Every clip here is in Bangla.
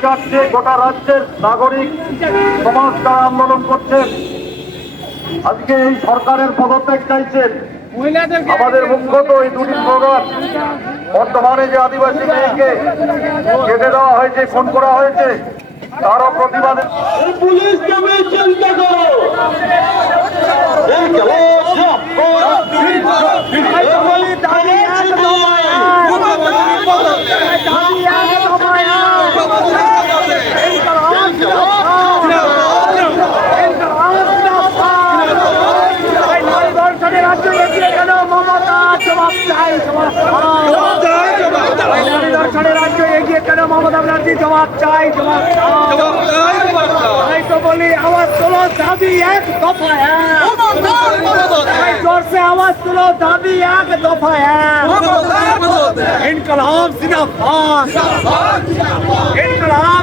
স্বার্থে গোটা রাজ্যের নাগরিক সমাজ তারা আন্দোলন করছেন। আজকে এই সরকারের পদত্যাগ চাইছেন। আমাদের মুখ্যত এই দুটি প্রোগ্রাম বর্তমানে যে আদিবাসী মেয়েকে কেটে দেওয়া হয়েছে, খুন করা হয়েছে, তারও প্রতিবাদে রাজ্য এগিয়ে কেন মমতা ব্যানার্জি জবাব চাই জবাব চাই তাই তো বলি আওয়াজ তোলো দাবি এক দফা এক जोर से आवाज सुनो दाबी एक दफा है इनकलाब जिंदाबाद इनकलाब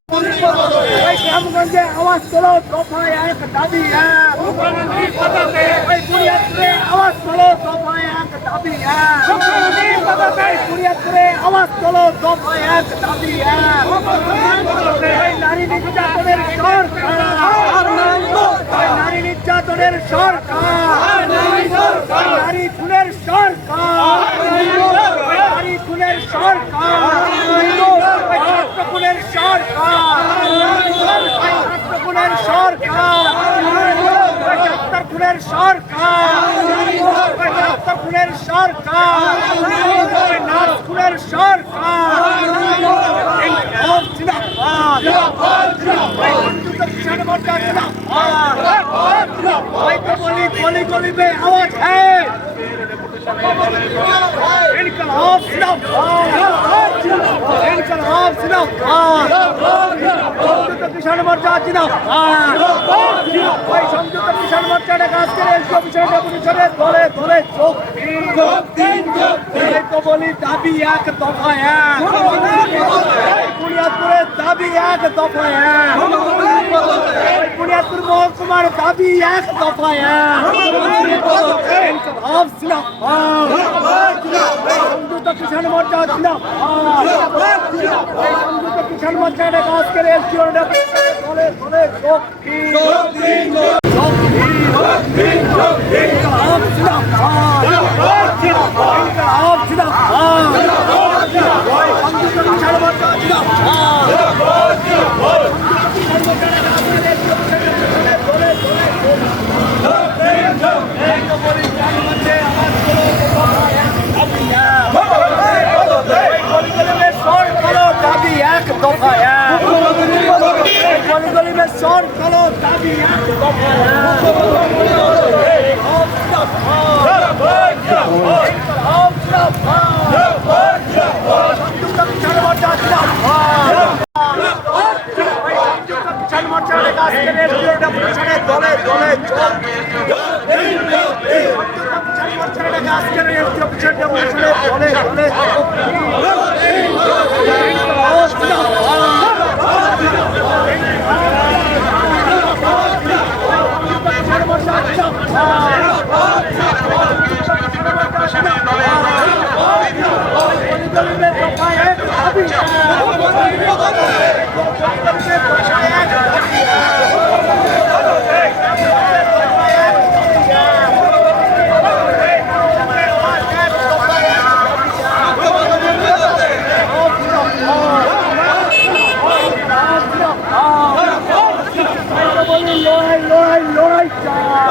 আওয়াজ তোলো দফায় এক দাবি এক। বুনিয়াদপুরে আওয়াজ তোলো দফায় এক দাবি এক। বুনিয়াদপুরে আওয়াজ তোলো দফায় এক দাবি এক। নারী নির্যাতনের সরকার নারী নির্যাতনের সরকার নারী খুনের সরকার নারী খুনের সরকার খুনের সরকার ছাত্র খুনের সরকার ছাত্র খুনের সরকার। সরকার। সংযুক্ত কিষাণ মর্যাদা কাজ করে এসব বিষয়টা পুলিশের ধরে ধরে চোখ তো বলি দাবি এক দফা এক। বুনিয়াদপুরের দাবি এক দফা এক। বুনিয়াদপুর মহকুমার দাবি এক দফা এক। জিন্দাবাদ সংযুক্ত কিষাণ মোর্চা জিন্দাবাদ সংযুক্ত কিষাণ মোর্চাটা কাজ করে এসপিও ধরে ধরে চোখ ইনকলাব দলে দলে দলে দলে লড়াই লড়াই লড়াই চাই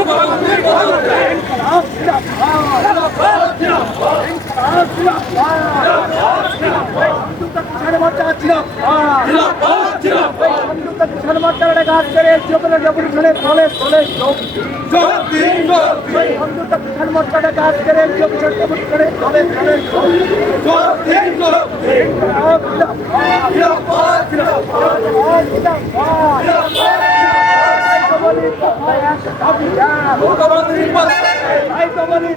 জিন্দাবাদ গলি কিষাণ মোর্চার সংযুক্ত কিষাণ মোর্চার কাজ করে চোখের রেভলিউশনের ফলে ফলে সংযুক্ত কিষাণ মোর্চার কাজ করে চোখের রেভলিউশনের ফলে ফলে মুখ্যমন্ত্রী মুখ্যমন্ত্রী মুখ্যমন্ত্রী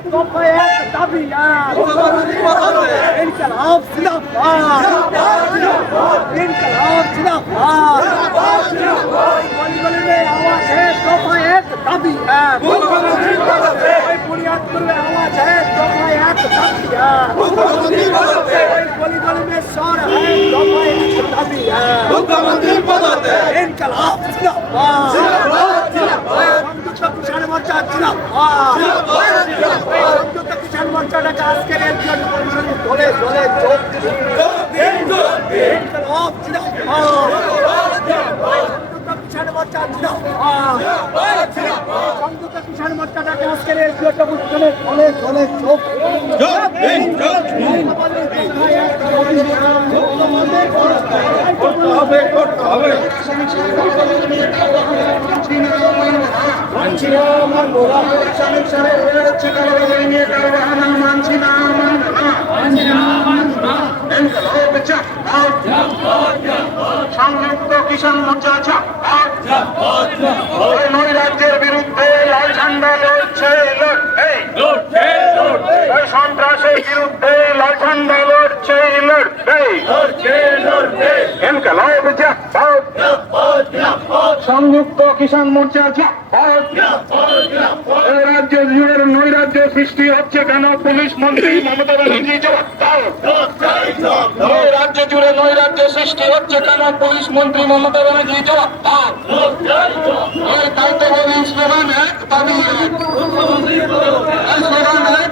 মুখ্যমন্ত্রী इनकलाब जिंदाबाद गोली गोली में आवाज है दफा एक दाबी है बुनियाद पर में आवाज है दफा एक दाबी है गोली गोली में शोर है दफा एक दाबी है इनकलाब जिंदाबाद जिंदाबाद जिंदाबाद किसान मोर्चा जिंदाबाद जिंदाबाद किसान मोर्चा ने कास्केट जोड़े जोड़े जोड़े চোখ ইনকলাব জিন্দাবাদ সংযুক্ত কিষাণ মোর্চা জিন্দাবাদ সংযুক্ত কিষাণ মোর্চাটা কাজ করে চলে চলে চলে চোখ মানছি না মানবো না স্বামী রয়েছে কারণে আমরা মানছি না। সংযুক্ত কিষাণ মোর্চা নয় রাজ্যের বিরুদ্ধে লাল ঝান্ডা লড়ছে সন্ত্রাসের বিরুদ্ধে লাল ঝান্ডা লড়ছে সংযুক্ত কিষাণ মোর্চা রাজ্য জুড়ে নৈরাজ্য সৃষ্টি হচ্ছে কেন? পুলিশ মন্ত্রী মমতা ব্যানার্জি জবাব এই রাজ্য জুড়ে নৈরাজ্য সৃষ্টি হচ্ছে কেন? পুলিশ মন্ত্রী মমতা ব্যানার্জি জবাব দাও। এই দায়িত্ববাদী স্লোগান এক, দাবি এক। স্লোগান এক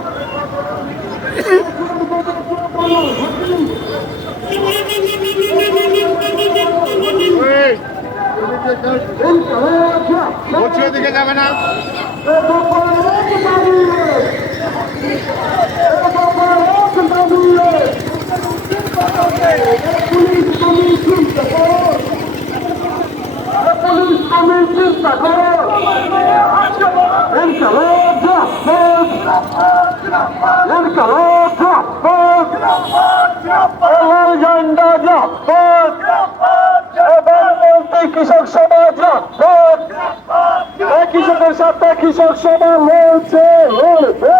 দাবিদার মুক্তিতে দেশে কৃষক সমাজ কৃষকের সাথে কৃষক সভা লড়ছে লড়বে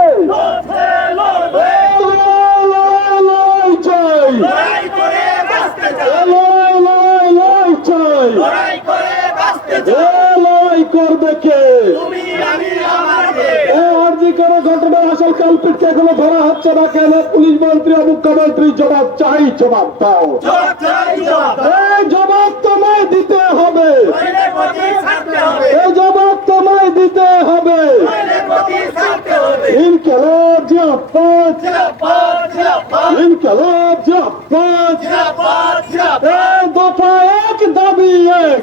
কে আর্জি করে ঘটনার আসল কালপিটকে এখনও ধরা হচ্ছে না কেন? পুলিশ মন্ত্রী ও মুখ্যমন্ত্রী জবাব চাই জবাব দাও। এই জবাব তোমায় দিতে হবে। এই জবাব তোমায় দিতে হবে। ইনকলাব জিয়াপাত ইনকলাব জিয়াপাত এই দফা এক দাবি এক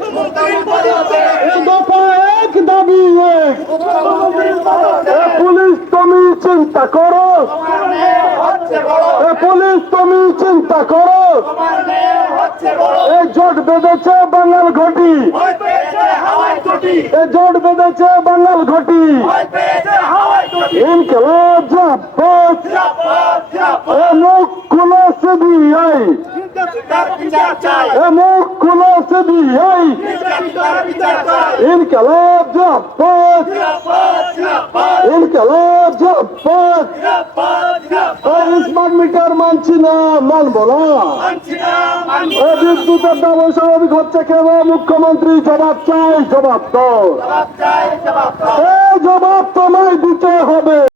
এ পুলিশ তুমি চিন্তা করো এ পুলিশ তুমি চিন্তা করো এই জোট বেঁধেছে বাঙাল ঘটি। এই জোট বেঁধেছে বাঙাল ঘটি। ইনকলাব জাপাত মুখ খুলে সিবিআই। মুখ খুলে CBI Inqilab জাপাত Inqilab জাপাত smart meter মানছি না মানবো না এ বিদ্যুতের দাম স্বাভাবিক হচ্ছে কেন মুখ্যমন্ত্রী জবাব চাই, জবাব তো এই জবাব তোমায় দিতে হবে।